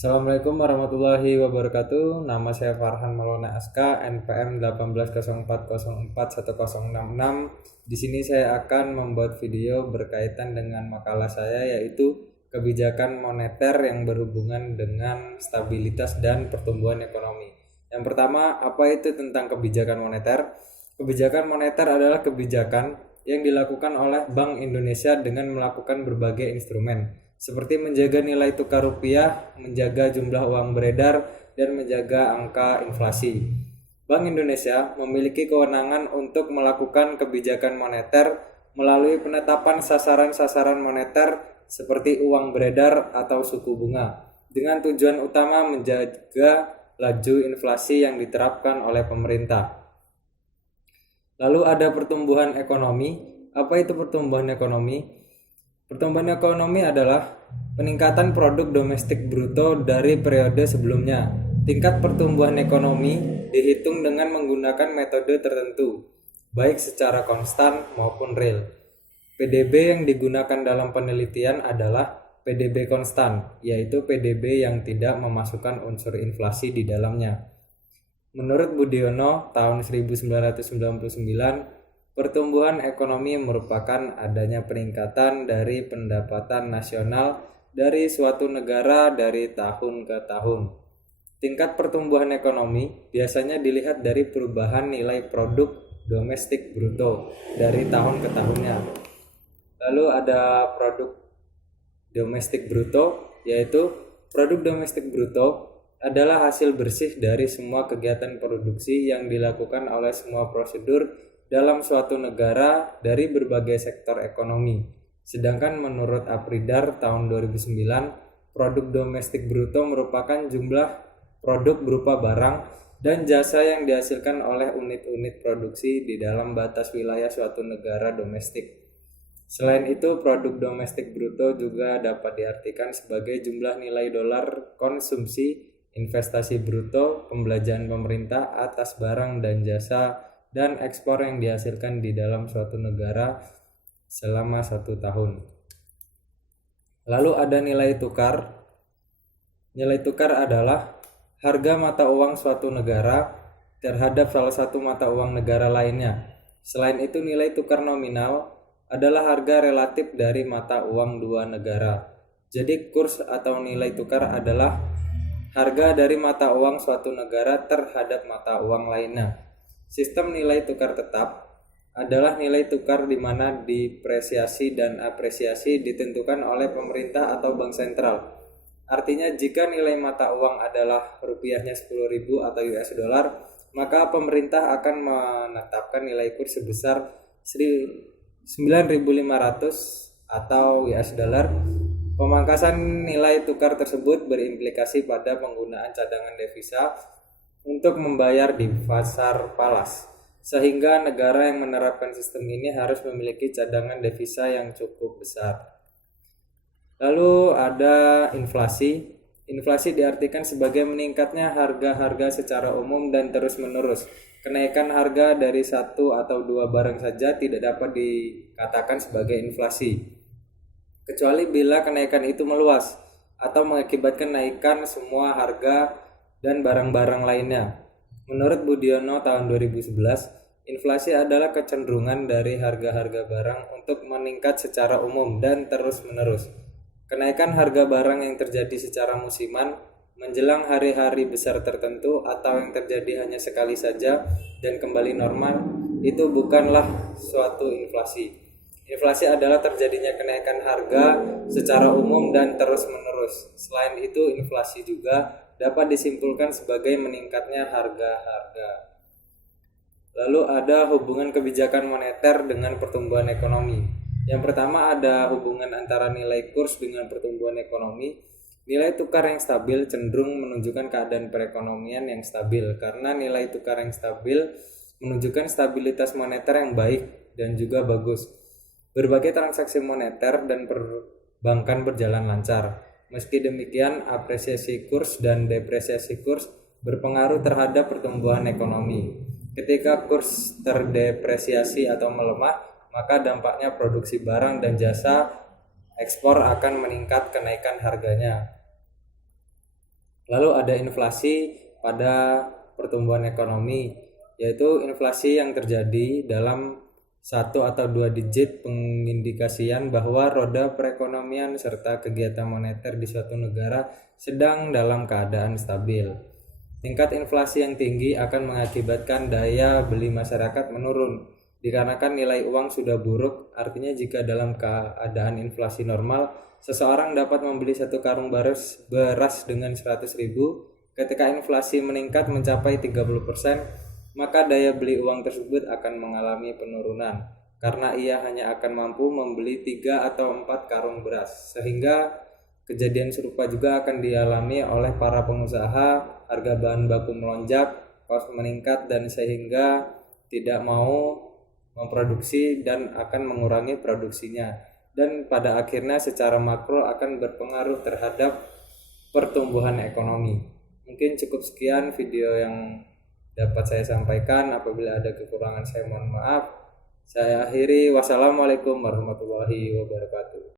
Assalamualaikum warahmatullahi wabarakatuh. Nama saya Farhan Maulana Aska, NPM 1804041066. Di sini saya akan membuat video berkaitan dengan makalah saya, yaitu kebijakan moneter yang berhubungan dengan stabilitas dan pertumbuhan ekonomi. Yang pertama, apa itu tentang kebijakan moneter? Kebijakan moneter adalah kebijakan yang dilakukan oleh Bank Indonesia dengan melakukan berbagai instrumen seperti menjaga nilai tukar rupiah, menjaga jumlah uang beredar, dan menjaga angka inflasi. Bank Indonesia memiliki kewenangan untuk melakukan kebijakan moneter melalui penetapan sasaran-sasaran moneter seperti uang beredar atau suku bunga, dengan tujuan utama menjaga laju inflasi yang diterapkan oleh pemerintah. Lalu ada pertumbuhan ekonomi. Apa itu pertumbuhan ekonomi? Pertumbuhan ekonomi adalah peningkatan produk domestik bruto dari periode sebelumnya. Tingkat pertumbuhan ekonomi dihitung dengan menggunakan metode tertentu, baik secara konstan maupun real. PDB yang digunakan dalam penelitian adalah PDB konstan, yaitu PDB yang tidak memasukkan unsur inflasi di dalamnya. Menurut Budiono tahun 1999, pertumbuhan ekonomi merupakan adanya peningkatan dari pendapatan nasional dari suatu negara dari tahun ke tahun. Tingkat pertumbuhan ekonomi biasanya dilihat dari perubahan nilai produk domestik bruto dari tahun ke tahunnya. Lalu ada produk domestik bruto, yaitu produk domestik bruto adalah hasil bersih dari semua kegiatan produksi yang dilakukan oleh semua prosedur dalam suatu negara dari berbagai sektor ekonomi. Sedangkan menurut Apridar tahun 2009, produk domestik bruto merupakan jumlah produk berupa barang dan jasa yang dihasilkan oleh unit-unit produksi di dalam batas wilayah suatu negara domestik. Selain itu, produk domestik bruto juga dapat diartikan sebagai jumlah nilai dolar konsumsi, investasi bruto, pembelanjaan pemerintah atas barang dan jasa, dan ekspor yang dihasilkan di dalam suatu negara selama 1 tahun. Lalu ada nilai tukar. Nilai tukar adalah harga mata uang suatu negara terhadap salah satu mata uang negara lainnya. Selain itu, nilai tukar nominal adalah harga relatif dari mata uang dua negara. Jadi kurs atau nilai tukar adalah harga dari mata uang suatu negara terhadap mata uang lainnya. Sistem nilai tukar tetap adalah nilai tukar di mana depresiasi dan apresiasi ditentukan oleh pemerintah atau bank sentral. Artinya jika nilai mata uang adalah rupiahnya 10.000 atau US dollar, maka pemerintah akan menetapkan nilai kurs sebesar 9.500 atau US dollar. Pemangkasan nilai tukar tersebut berimplikasi pada penggunaan cadangan devisa untuk membayar di pasar falas, sehingga negara yang menerapkan sistem ini harus memiliki cadangan devisa yang cukup besar. Lalu ada inflasi. Inflasi diartikan sebagai meningkatnya harga-harga secara umum dan terus-menerus. Kenaikan harga dari satu atau dua barang saja tidak dapat dikatakan sebagai inflasi, kecuali bila kenaikan itu meluas atau mengakibatkan naikkan semua harga dan barang-barang lainnya. Menurut Budiono tahun 2011, inflasi adalah kecenderungan dari harga-harga barang untuk meningkat secara umum dan terus-menerus. Kenaikan harga barang yang terjadi secara musiman menjelang hari-hari besar tertentu atau yang terjadi hanya sekali saja dan kembali normal itu bukanlah suatu inflasi. Inflasi adalah terjadinya kenaikan harga secara umum dan terus-menerus. Selain itu, inflasi juga dapat disimpulkan sebagai meningkatnya harga-harga. Lalu ada hubungan kebijakan moneter dengan pertumbuhan ekonomi. Yang pertama ada hubungan antara nilai kurs dengan pertumbuhan ekonomi. Nilai tukar yang stabil cenderung menunjukkan keadaan perekonomian yang stabil, karena nilai tukar yang stabil menunjukkan stabilitas moneter yang baik dan juga bagus. Berbagai transaksi moneter dan perbankan berjalan lancar. Meski demikian, apresiasi kurs dan depresiasi kurs berpengaruh terhadap pertumbuhan ekonomi. Ketika kurs terdepresiasi atau melemah, maka dampaknya produksi barang dan jasa ekspor akan meningkat kenaikan harganya. Lalu ada inflasi pada pertumbuhan ekonomi, yaitu inflasi yang terjadi dalam 1 atau 2 digit pengindikasian bahwa roda perekonomian serta kegiatan moneter di suatu negara sedang dalam keadaan stabil. Tingkat inflasi yang tinggi akan mengakibatkan daya beli masyarakat menurun, dikarenakan nilai uang sudah buruk. Artinya jika dalam keadaan inflasi normal, seseorang dapat membeli 1 karung beras dengan 100.000. Ketika inflasi meningkat mencapai 30%, maka daya beli uang tersebut akan mengalami penurunan, karena ia hanya akan mampu membeli 3 atau 4 karung beras. Sehingga kejadian serupa juga akan dialami oleh para pengusaha. Harga bahan baku melonjak, kos meningkat, dan sehingga tidak mau memproduksi dan akan mengurangi produksinya. Dan pada akhirnya secara makro akan berpengaruh terhadap pertumbuhan ekonomi. Mungkin cukup sekian video yang dapat saya sampaikan. Apabila ada kekurangan saya mohon maaf. Saya akhiri. Wassalamualaikum warahmatullahi wabarakatuh.